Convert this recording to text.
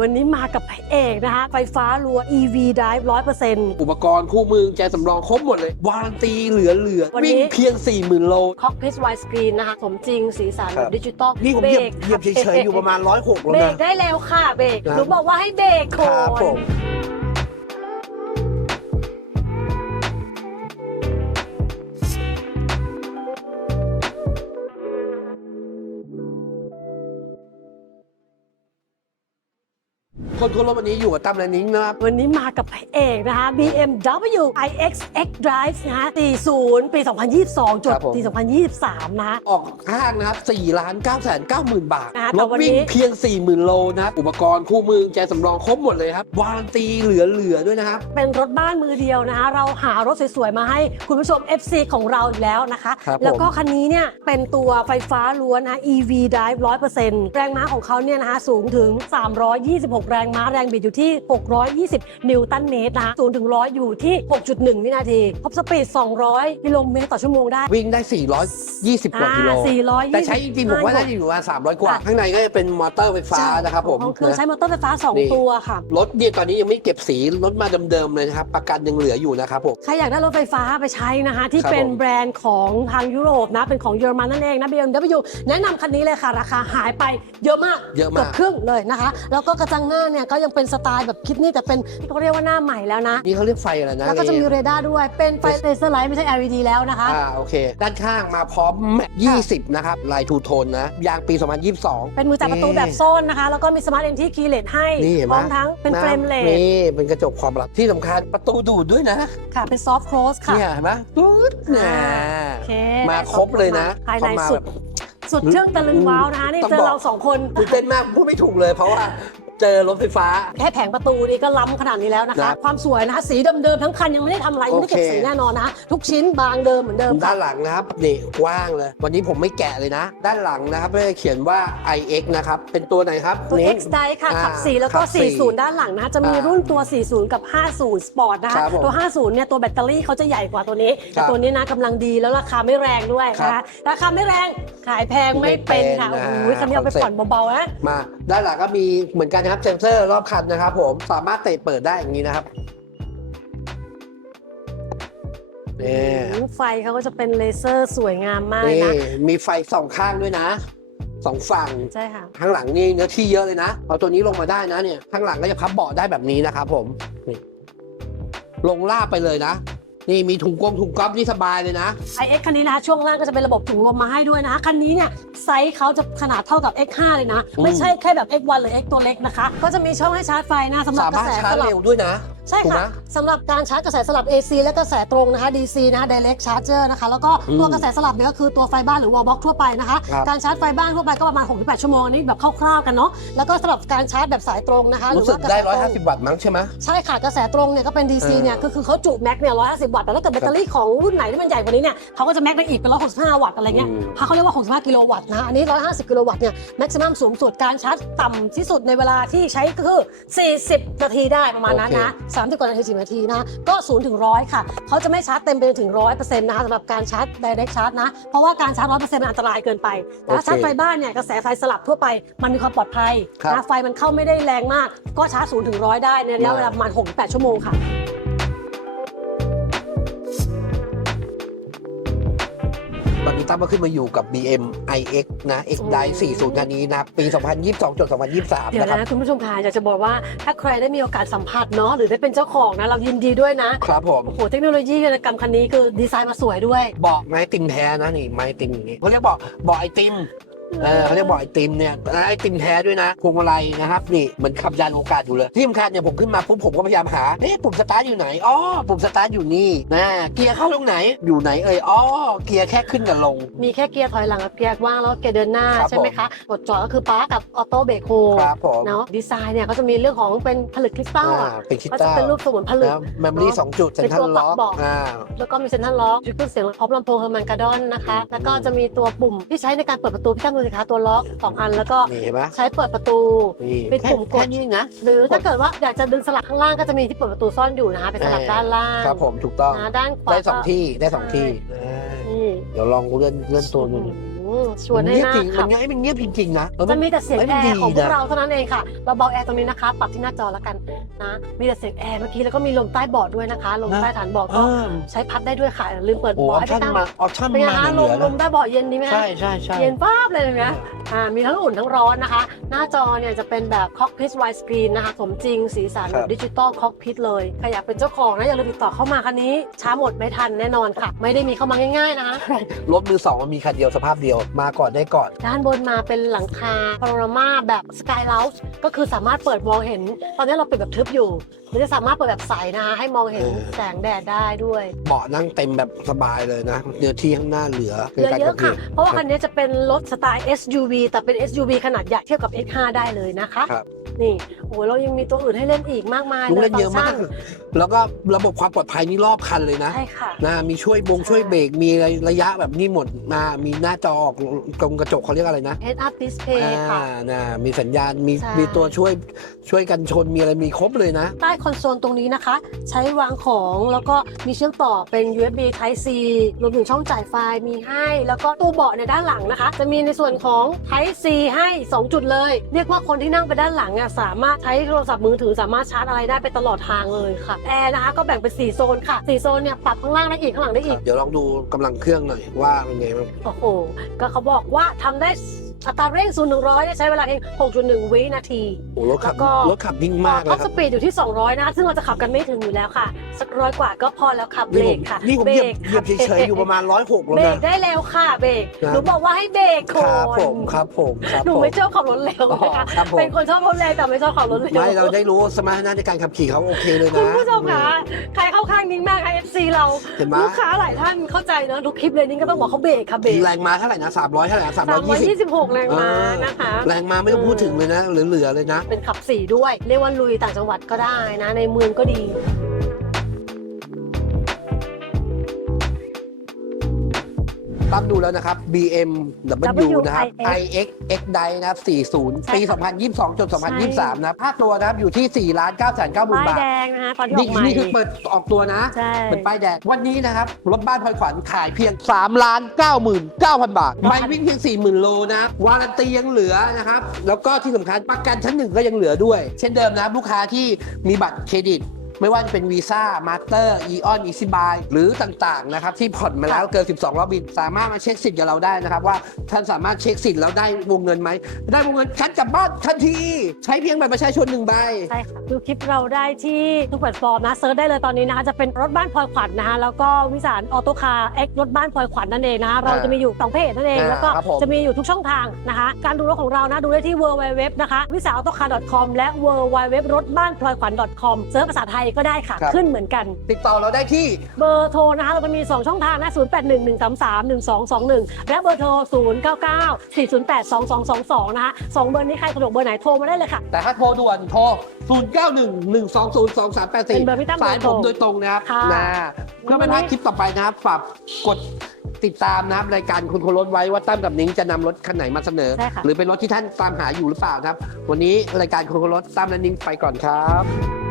วันนี้มากับพระเอกนะคะ ไฟฟ้ารัว EV Drive 100%อุปกรณ์คู่มือแจสำรองครบหมดเลย วารันตีเหลือเหลือวันนี้ วิ่งเพียง 40,000 โล Cockpit Wide Screen นะคะ สมจริงสีสันครับ ดิจิตอลนี่ผมเหยียบเหยียบเฉยๆอยู่ประมาณ 106เบแล้วรนะกได้แล้วค่ะเบรกครับหนูบอกว่าให้เบรกคโครับผม คนทั่วโลกวันนี้อยู่กับตั้มและนิ้งนะครับ วันนี้มากับพระเอกนะคะ BMW iX Drive นะคะ40 ปี 2022 จดครับผม ปี 2023 นะคะออกข้างนะครับ4ล้าน9แสน9หมื่นบาทอ่ารถแต่วันนี้ วิ่งเพียง 40,000 โลนะครับ อุปกรณ์คู่มือแจสำรองครบหมดเลยครับ วารันตีเหลือเหลือด้วยนะครับ เป็นรถบ้านมือเดียวนะคะ เราหารถสวยๆ มาให้คุณผู้ชม FC ของเราอยู่แล้วนะคะ ครับผม แล้วก็คันนี้เนี่ย เป็นตัวไฟฟ้าล้วนนะคะ EV Drive 100%แรงม้าของเขาเนี่ยนะคะ สูงถึง 326 แรงม้าแรงบิดอยู่ที่ 620 นิวตันเมตรนะคะศูนย์ถึงร้อยอยู่ที่ 6.1 วินาทีท็อปสปีด 200 กิโลเมตรต่อชั่วโมงได้ วิ่งได้ 420 กว่ากิโล อ่า420 แต่ใช้จริงๆผมว่าน่าจะอยู่ประมาณ300 กว่า ข้างในก็จะเป็นมอเตอร์ไฟฟ้านะครับผม ของเครื่องนะใช้มอเตอร์ไฟฟ้า นี่ 2 ตัวค่ะ รถเนี่ยตอนนี้ยังไม่เก็บสีรถมาเดิมๆเลยนะครับ ประกันยังเหลืออยู่นะครับผม ใครอยากได้รถไฟฟ้าไปใช้นะคะ ที่ครับเป็นผม แบรนด์ของทางยุโรปนะ เป็นของเยอรมันนั่นเองนะ BMW แนะนำคันนี้เลยค่ะ ราคาหายไปเยอะมากเยอะเกืมาอบกครึ่งเลยนะคะ แล้วก็กระจังหน้าเนี่ยก็ยังเป็นสไตล์แบบคิดนี่แต่เป็นที่เขาเรียกว่าหน้าใหม่แล้วนะ นี่เขาเรียกไฟอะไรนะแล้วก็จะมีนี่เรดาร์ด้วย เป็นไฟเลเซอร์ไลท์ไม่ใช่ LED แล้วนะคะ อ่าโอเค ด้านข้างมาพร้อมแม็ก20 นะครับลายทูโทนนะ ยางปี 2022 เป็นมือจับประตูนี่แบบโซนนะคะ แล้วก็มีสมาร์ทเอนที่คีย์เลสให้นี่เห็นไหพม ร้อมทั้งเป็นเฟรมเลสนี่เป็นกระจกความลับที่สำคัญประตูดูดด้วยนะ ค่ะเป็นซอฟต์โคลสค่ะเนี่ยเห็นไหมตุ๊ดเนี่ยโอเคมาครบเลยนะภายในเข้ามาสุดแบบ สุดเชื่องตะลึงว้าวนะคะนี่ต้องเจอบอกเราสองคน ตื่นเต้นมากพูดไม่ถูกเลยเพราะว่า เจอรถไฟฟ้า แค่แผงประตูนี่ก็ล้ำขนาดนี้แล้วนะคะ นะ ความสวยนะคะสีเดิมๆทั้งคันยังไม่ได้ทำอะไรยังไม่ได้เก็บโอเคสีแน่นอนนะทุกชิ้นบางเดิมเหมือนเดิมด้าค่ะ นหลังนะครับนี่กว้างเลย วันนี้ผมไม่แกะเลยนะ ด้านหลังนะครับไม่ได้เขียนว่า iX นะครับ เป็นตัวไหนครับตัว นี่ X Drive ค่ะอ่าขับ 4 แล้วก็ ขับสี่40 ด้านหลังนะคะจะมีอ่ารุ่นตัว 40 กับ 50 Sport นะคะครับผมตัว 50 เนี่ยตัวแบตเตอรี่เขาจะใหญ่กว่าตัวนี้ครัแต่บตัวนี้นะกำลังดีแล้วราคาไม่แรงด้วยนะครัคะบราคาไม่แรงขายแพงไม่เป็นค่ะไม่โอ้เป็นโหคันนี้เอาไปคอนเซ็ปต์ผ่อนเบาๆนะ มาด้านหลังก็มีเหมือนกันนะครับเซนเซอร์รอบคันนะครับ ผมสามารถเตะเปิดได้อย่างนี้นะครับนี่ไฟเขาก็จะเป็นเลเซอร์สวยงามมากเลยนี่นะมีไฟสองข้างด้วยนะสองฝั่งใช่ค่ะข้างหลังนี่เนื้อที่เยอะเลยนะเอาตัวนี้ลงมาได้นะเนี่ยข้างหลังก็จะพับเบาะได้แบบนี้นะครับผมนี่ลงลาบไปเลยนะ นี่มีถุงกลมถุงก๊อฟนี่สบายเลยนะ iX คันนี้นะคะช่วงล่างก็จะเป็นระบบถุงลมมาให้ด้วยนะคะคันนี้เนี่ยไซส์เขาจะขนาดเท่ากับ X5 เลยนะอืมไม่ใช่แค่แบบ X1 หรือ X ตัวเล็กนะคะ ก็จะมีช่องให้ชาร์จไฟนะสำหรับสากระมารถแสชาสร์จลับ เร็วด้วยนะ ใช่ถูกไหมค่ะสำหรับการชาร์จกระแสสลับ AC และกระแสตรงนะคะ DC นะคะ Direct Charger นะคะ แล้วก็อืมตัวกระแสสลับเนี่ยก็คือตัวไฟบ้านหรือ wall box ทั่วไปนะคะ ครับ การชาร์จไฟบ้านทั่วไปก็ประมาณ 6-8 ชั่วโมงอันนี้แบบคร่าวๆกันเนาะแล้วก็สำหรับการชาร์จแบบสายตรงนะคะหรืรู้อสึกว่ากระได้แสตรง150วัตต์มั้งใช่ไหม ใช่ค่ะกระแสตรงเนี่ยก็เป็น DC เออ เนี่ยก็คือเขาจุแม็กเนี่ย150 วัตต์แต่ถ้าเกิดแบตเตอรี่ของรุ่นไหนที่มันใหญ่กว่านี้เนี่ยเขาก็จะแม็กได้อีกเป็น165วัตต์อะไรเงี้ยอืมเขาเรียกว่า 65 กิโลวัตต์นะ อันนี้ 150 กิโลวัตต์เนี่ย แม็กซิมัมสูงสุด การชาร์จต่ำที่สุดในเวลาที่ใช้ก็คือ 40 นาทีได้ประมาณนั้นนะ30 กว่านาที10นาทีนะ ก็0ถึง100ค่ะ เขาจะไม่ชาร์จเต็มไปจนถึง 100%นะคะสำหรับการชาร์จ direct charge นะ เพราะว่าการชาร์จ 100%มันอันตรายเกินไป แต่ถ้าชาร์จไฟบ้านเนี่ยกระแสไฟสลับทั่วไปมันมีความปลอดภัยครับนะไฟมันเข้าไม่ได้แรงมาก ก็ชาร์จ0ถึง100ได้ในระยะเวลาประมาณ6-8 ชั่วโมงค่ะ ตอนนี้ตั้มก็ขึ้นมาอยู่กับ BM iX นะ X Drive 40 คันนี้นะ ปี 2022จน2023 เดี๋ยวนะครับ นะคุณผู้ชมค่ะอยากจะบอกว่าถ้าใครได้มีโอกาสสัมผัสเนาะหรือได้เป็นเจ้าของนะ เรายินดีด้วยนะครับผม โอ้โหเทคโนโลยีนวัตกรรมคันนี้คือดีไซน์มาสวยด้วยบอกไม้ติมแท้นะนี่ไม้ติมอย่างนี้เขาเรียกบอกบอกไอติม เออเขาเรียกบอกไอติมเนี่ยไอติมแท้ด้วยนะพวงมาลัยนะครับนี่เหมือนขับยานโอกาสอยู่เลยที่สำคัญเนี่ยผมขึ้นมาปุ๊บผมก็พยายามหาเอ๊ะปุ่มสตาร์ทอยู่ไหนอ๋อปุ่มสตาร์ทอยู่นี่นะเกียร์เข้าตรงไหนอยู่ไหนเอ่ยอ๋อเกียร์แค่ขึ้นกับลง มีแค่เกียร์ถอยหลังกับเกียร์ว่างแล้วก็เกียร์เดินหน้าครับใช่ไหมคะกดจอดก็คือปาร์กกับออโต้เบรกโฮครับผม เนาะดีไซน์เนี่ยก็จะมีเรื่องของเป็นผลึกคริสตัลอ่าอะเป็นคิดก็จะต้าเป็นรูปสมุนผลึกแล้วเมมโมรี่เนอะสองจุดเซ็นทรัลเป็นตัวล็อกปรับเบาะอ่า แล้วก็มีเซ็นทรัลล็อกเครื่องเสียงพร้อมลำโพงเฮอร์มันการ์ดอนนะคะ แล้วก็จะมีตัวปุ่มที่ใช้ในการเปิดประตูพี่ตั้มดูสิคะตัวล็อกสองอันแล้วก็นี่เห็นไหมใช้เปิดประตูนี่เป็นปุ่มกดแค่นี้นะ หรือถ้าเกิดว่าอยากจะดึงสลักข้างล่างก็จะมีที่เปิดประตูซ่อนอยู่นะคะเป็นสลักเออด้านล่างครับผมถูกต้อง นะด้านขวาได้สองก็ที่ได้สองที่ นี่เดี๋ยวลองเลื่อนเลื่อนตัวดู อืม ชวนให้เงียหบน้าจริงขัมับนเงียบมันเงียบจริงๆนะเออจะมีแต่เสียงเอ้ยแอมันดีร์ของพวกนะ เราเท่านั้นเองค่ะ เราเบาแอร์ตรงนี้นะคะ ปรับที่หน้าจอแล้วกันนะ มีแต่เสียงแอร์เมื่อกี้แล้วก็มีลมใต้เบาะด้วยนะคะ ลมใต้ฐานเบาะเอก็อใช้พัดได้ด้วยค่ะอย่าลืมเปิดโอ้อเบาะอปให้ไปชั่นตั้งมาออปชั่นเป็นไงมาคะเหลลืมอลนะมใต้เบาะเย็นดีไหมคะ ใช่ใช่ใช่ เย็นป้าบเลยนะอ่า มีทั้งอุ่นทั้งร้อนนะคะ หน้าจอเนี่ยจะเป็นแบบ cockpit wide screen นะคะ สมจริง สีสันแบบดิจิตอล cockpit เลย ใครอยากเป็นเจ้าของนะอย่าลืมติดต่อเข้ามาคันนี้ ช้าหมดไม่ทันแน่นอนค่ะ ไม่ได้มีเข้ามาง่ายๆนะรถมือสองมันมีคันเดียวสภาพเดียวมาก่อนได้ก่อน ด้านบนมาเป็นหลังคาพาโนรามาแบบสกายเล s ก็คือสามารถเปิดมองเห็น ตอนนี้เราเปิดแบบทึบอยู่มันจะสามารถเปิดแบบใสนะคะให้มองเห็นเออแสงแดดได้ด้วย เบาะนั่งเต็มแบบสบายเลยนะเนื้อที่ข้างหน้าเหลือเหลือในการเยขัอะบค่ะขี่เพราะว่าคันนี้จะเป็นรถสไตล์ SUV แต่เป็น SUV ขนาดใหญ่เทียบกับ X5 ได้เลยนะคะ ครับ นี่โอ้ยเรายังมีตัวอื่นให้เล่นอีกมากมายลูกเลเล่ยนเยอะมากฟังก์ชัแล้วก็ระบบความปลอดภัยนี่รอบคันเลยนะนใช่ค่ะ นะมีช่วยบงใช่ช่วยเบรกมีระยะแบบนี้หมดมามีหน้าจอออกตรงกระจกเขาเรียกอะไรนะ Head Up Display อ่าค่ะ นะมีสัญญาณมีใช่ มีตัวช่วยช่วยกันชนมีอะไรมีครบเลยนะ ใต้คอนโซลตรงนี้นะคะ ใช้วางของแล้วก็มีเชื่อมต่อเป็น USB Type C รวมถึงช่องจ่ายไฟมีให้ แล้วก็ตู้เบาะในด้านหลังนะคะ จะมีในส่วนของ Type C ให้ 2 จุดเลย เรียกว่าคนที่นั่งไปด้านหลังอะสามารถใช้โทรศัพท์มือถือสามารถชาร์จอะไรได้ไปตลอดทางเลยค่ะแอร์นะคะก็แบ่งเป็น4โซนค่ะ4โซนเนี่ยปรับข้างล่างได้อีกข้างหลังได้อีก เดี๋ยวลองดูกำลังเครื่องหน่อยว่าเป็นไงบ้างโอ้โหก็เขาบอกว่าทำได้ อัตราเร่ง0 100เนี่ยใช้เวลาเพียง6.1 วินาที โอ้รถขับแล้วก็ รถขับนิ่งมากเลท็อยปคสรับ ปีดอยู่ที่ 200 นะ ซึ่งเราจะขับกันไม่ถึงอยู่แล้วค่ะ สักร้อยกว่าก็พอแล้วค่ะเบรนี่ผมกค่ะนี่ผมเบรเหยียบกเหยียบเฉยๆอยู่ประมาณร้อยหกแล้วเบรนะ กได้แล้วค่ะเบรกนะหนูบอกว่าให้เบรกคก่อรับผนมครับผมครับหนูผม ไม่ชอบขับรถเร็วอ๋อนะคะครับผม เป็นคนชอบรถแรงแต่ไม่ชอบขับรถเร็ว ไม่เราได้รู้สมรรถนะในการขับขี่เขาโอเคเลยคุณนะผู้ชมคะใครเข้าข้าง นิ้งมากค่ะ FC เราเห็นไหม ลูกค้าหลายท่านเข้าใจนะทุกคลิปเลยนิ้งก็ต้องบอกเขาเบรกค่ะเบรกแรงมาเท่าไหร่นะ300เท่าไหร่สามร้อยยี่สิบ326 แรงม้านะคะ แรงมาไม่ต้องพูดถึงเลยนะ เหลือๆเลยนะ เป็นขับสี่ด้วย เรียกว่าลุยต่างจังหวัดก็ได้นะ ในเมืองก็ดี ตั้งดูแล้วนะครับ BMW นะครับ iX X d i นะครับ 40 ปีใช่ค่ะ2022จน2023 นะค่าตัวนะครับอยู่ที่4ล้าน9แสน9หมื่นป้ายบาทแดงนะคะตอนที่อนี่อกใหม่นี่คือเปิดออกตัวนะใช่ เป็นป้ายแดง วันนี้นะครับ รถบ้านพลอยขวัญขายเพียง 3 ล้าน9หมื่น9,000 บาทไม่วิ่งเพียง 40,000 โลนะ วารันตียังเหลือนะครับ แล้วก็ที่สำคัญประกันชั้นหนึ่งก็ยังเหลือด้วย เช่นเดิมนะครับลูกค้าที่มีบัตรเครดิต ไม่ว่าจะเป็นวีซ่ามาสเตอร์อีออนอีซิบายหรือต่างๆนะครับที่ผ่อนมาแล้วเกิน 12 รอบบิน สามารถมาเช็คสิทธิ์กับเราได้นะครับ ว่าท่านสามารถเช็คสิทธิ์แล้วได้วงเงินไหม ได้วงเงินคัดกลับบ้านทันที ใช้เพียงบัตรประชาชนหนึ่งใบ ใช่ค่ะ ดูคลิปเราได้ที่ทุกแพลตฟอร์มนะเซิร์ชได้เลยตอนนี้นะคะจะเป็นรถบ้านพลอยขวัญนะคะแล้วก็วิสารออโต้คาร์เอ็กรถบ้านพลอยขวัญนั่นเองนะคะเราจะมีอยู่สองเพจนั่นเองอ่าแล้วก็ครับผม จะมีอยู่ทุกช่องทางนะคะ การดูรถของเรานะดูได้ที่ w w w นะคะวิสารออโต้คาร์ .com และ w w w รถบ้านพลอยขวัญ .com เซิร์ชภาษาไทยก็ได้ค่ะ ครับ ขึ้นเหมือนกัน ติดต่อเราได้ที่ เบอร์โทรนะคะเราจะมี 2 ช่องทางนะ 0 8 1 1 3 3 1 2 2 1 และเบอร์โทร 0 9 9 4 0 8 2 2 2 2 นะคะสองเบอร์นี้ใครสะดวกเบอร์ไหนโทรมาได้เลยค่ะ แต่ถ้าโทรด่วนโทร 0 9 1 1 2 0 2 3 8เป็นเบอร์พี่ตั้ม4สายผมโดยตรงนะครับค่ะนะเพื่อไม่พลาดคลิปต่อไปนะครับฝากกดติดตามนะครับรายการคุณคนรถไว้ว่าตั้มกับนิ้งจะนำรถคันไหนมาเสนอ ใช่ค่ะ หรือเป็นรถที่ท่านตามหาอยู่หรือเปล่านะครับ วันนี้รายการคุณคนรถตั้มและนิ้งไปก่อนครับ